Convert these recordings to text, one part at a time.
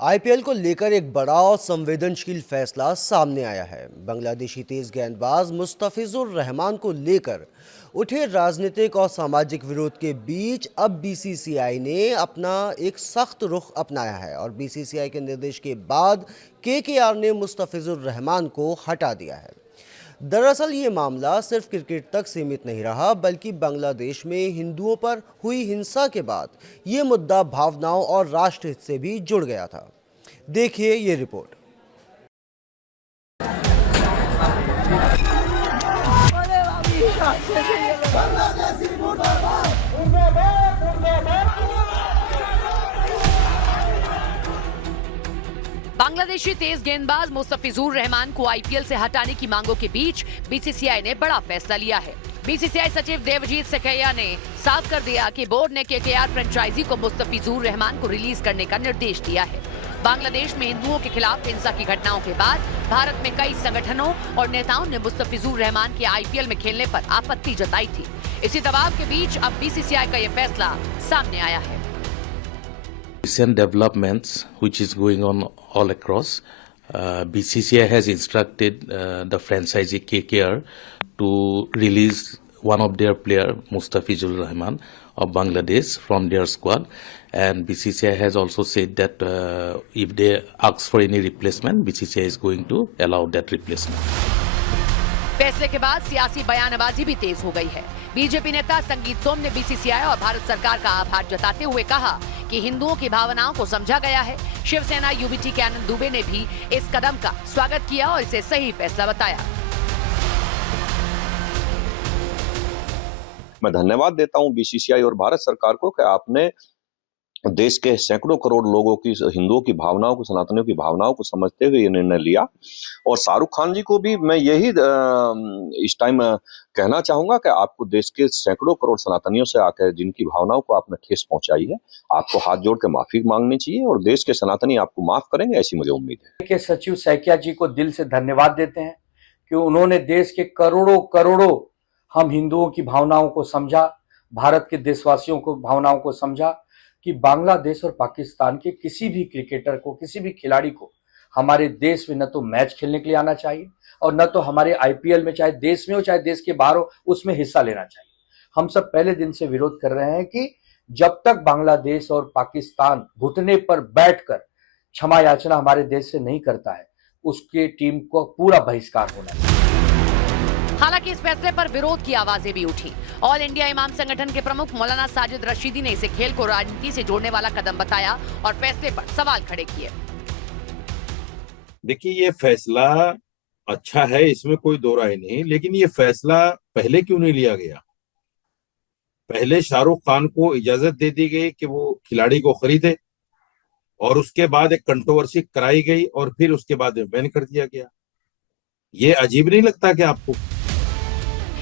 IPL को लेकर एक बड़ा और संवेदनशील फैसला सामने आया है। बांग्लादेशी तेज गेंदबाज मुस्तफिजुर रहमान को लेकर उठे राजनीतिक और सामाजिक विरोध के बीच अब बीसीसीआई ने अपना एक सख्त रुख अपनाया है और बीसीसीआई के निर्देश के बाद केकेआर ने मुस्तफिजुर रहमान को हटा दिया है। दरअसल ये मामला सिर्फ क्रिकेट तक सीमित नहीं रहा, बल्कि बांग्लादेश में हिंदुओं पर हुई हिंसा के बाद ये मुद्दा भावनाओं और राष्ट्रहित से भी जुड़ गया था। देखिए ये रिपोर्ट। बांग्लादेशी तेज गेंदबाज मुस्तफिजुर रहमान को आईपीएल से हटाने की मांगों के बीच बीसीसीआई ने बड़ा फैसला लिया है। बीसीसीआई सचिव देवजीत सकैया ने साफ कर दिया कि बोर्ड ने केकेआर फ्रेंचाइजी को मुस्तफिजुर रहमान को रिलीज करने का निर्देश दिया है। बांग्लादेश में हिंदुओं के खिलाफ हिंसा की घटनाओं के बाद भारत में कई संगठनों और नेताओं ने मुस्तफिजुर रहमान के आईपीएल में खेलने पर आपत्ति जताई थी। इसी दबाव के बीच अब बीसीसीआई का ये फैसला सामने आया है। Recent developments which is going on all across, BCCI has instructed the franchisee KKR to release one of their player Mustafizur Rahman of Bangladesh from their squad, and BCCI has also said that if they ask for any replacement, BCCI is going to allow that replacement. फैसले के बाद सियासी बयानबाजी भी तेज हो गई है। BJP नेता संगीत सोम ने बीसीसीआई और भारत सरकार का आभार जताते हुए कहा कि हिंदुओं की भावनाओं को समझा गया है। शिवसेना यूबीटी के आनंद दुबे ने भी इस कदम का स्वागत किया और इसे सही फैसला बताया। मैं धन्यवाद देता हूं बीसीसीआई और भारत सरकार को कि आपने देश के सैकड़ों करोड़ लोगों की, हिंदुओं की भावनाओं को, सनातनियों की भावनाओं को समझते हुए ये निर्णय लिया। और शाहरुख खान जी को भी मैं यही इस टाइम कहना चाहूंगा कि आपको देश के सैकड़ों करोड़ सनातनियों से आकर जिनकी भावनाओं को आपने ठेस पहुंचाई है, आपको हाथ जोड़ के माफी मांगनी चाहिए और देश के सनातनी आपको माफ करेंगे, ऐसी मुझे उम्मीद है। के सचिव सैकिया जी को दिल से धन्यवाद देते हैं कि उन्होंने देश के करोड़ों करोड़ों हम हिंदुओं की भावनाओं को समझा, भारत के देशवासियों को भावनाओं को समझा कि बांग्लादेश और पाकिस्तान के किसी भी क्रिकेटर को, किसी भी खिलाड़ी को हमारे देश में न तो मैच खेलने के लिए आना चाहिए और न तो हमारे आईपीएल में, चाहे देश में हो चाहे देश के बाहर हो, उसमें हिस्सा लेना चाहिए। हम सब पहले दिन से विरोध कर रहे हैं कि जब तक बांग्लादेश और पाकिस्तान घुटने पर बैठकर क्षमा याचना हमारे देश से नहीं करता है, उसके टीम को पूरा बहिष्कार होना चाहिए। हालांकि इस फैसले पर विरोध की आवाजें भी उठी। ऑल इंडिया इमाम संगठन के प्रमुख मौलाना साजिद रशीदी ने इसे खेल को राजनीति से जोड़ने वाला कदम बताया और फैसले पर सवाल खड़े किए। देखिए, ये फैसला अच्छा है, इसमें कोई दो राय नहीं, लेकिन ये फैसला पहले क्यों नहीं लिया गया? पहले शाहरुख खान को इजाजत दे दी गई कि वो खिलाड़ी को खरीदे और उसके बाद एक कंट्रोवर्सी कराई गई और फिर उसके बाद बैन कर दिया गया। ये अजीब नहीं लगता कि आपको?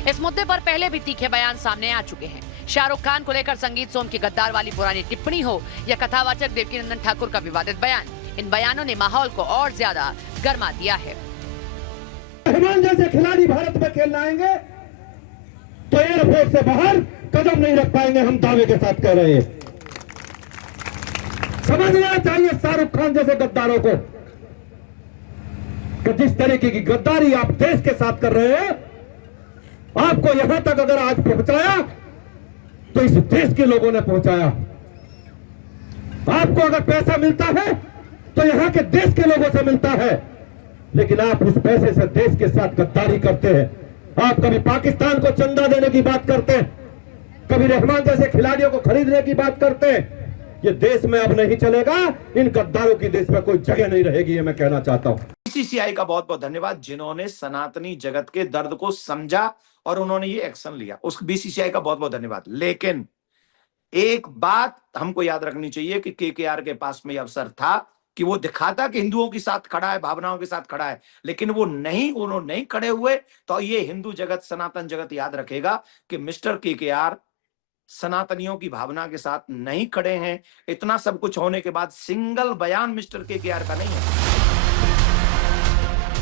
इस मुद्दे पर पहले भी तीखे बयान सामने आ चुके हैं। शाहरुख खान को लेकर संगीत सोम की गद्दार वाली पुरानी टिप्पणी हो या कथावाचक देवकीनंदन ठाकुर का विवादित बयान, इन बयानों ने माहौल को और ज्यादा गर्मा दिया है। रहमान जैसे खिलाड़ी भारत में खेलने आएंगे तो एयरपोर्ट से बाहर कदम नहीं रख पाएंगे, हम दावे के साथ कह रहे हैं। समझना चाहिए शाहरुख खान जैसे गद्दारों को कि जिस तरीके की गद्दारी आप देश के साथ कर रहे हैं, आपको यहां तक अगर आज पहुंचाया तो इस देश के लोगों ने पहुंचाया। आपको अगर पैसा मिलता है तो यहां के देश के लोगों से मिलता है, लेकिन आप उस पैसे से देश के साथ गद्दारी करते हैं। आप कभी पाकिस्तान को चंदा देने की बात करते हैं, कभी रहमान जैसे खिलाड़ियों को खरीदने की बात करते हैं। ये देश में अब नहीं चलेगा, इन गद्दारों की देश में कोई जगह नहीं रहेगी, ये मैं कहना चाहता हूं। बीसीसीआई का बहुत बहुत धन्यवाद जिन्होंने सनातनी जगत के दर्द को समझा और उन्होंने ये एक्शन लिया, उस बीसीसीआई का बहुत बहुत धन्यवाद। लेकिन एक बात हमको याद रखनी चाहिए कि केकेआर के पास में अवसर था कि वो दिखाता कि हिंदुओं के साथ खड़ा है, भावनाओं के साथ खड़ा है, लेकिन उन्होंने नहीं खड़े हुए। तो ये हिंदू जगत, सनातन जगत याद रखेगा कि मिस्टर केकेआर सनातनियों की भावना के साथ नहीं खड़े हैं। इतना सब कुछ होने के बाद सिंगल बयान मिस्टर केकेआर का नहीं है।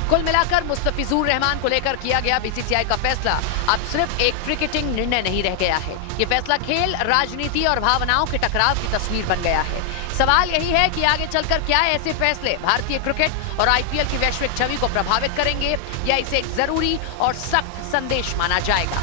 कुल मिलाकर मुस्तफिजुर रहमान को लेकर किया गया बीसीसीआई का फैसला अब सिर्फ एक क्रिकेटिंग निर्णय नहीं रह गया है। ये फैसला खेल, राजनीति और भावनाओं के टकराव की तस्वीर बन गया है। सवाल यही है कि आगे चलकर क्या ऐसे फैसले भारतीय क्रिकेट और आईपीएल की वैश्विक छवि को प्रभावित करेंगे या इसे एक जरूरी और सख्त संदेश माना जाएगा।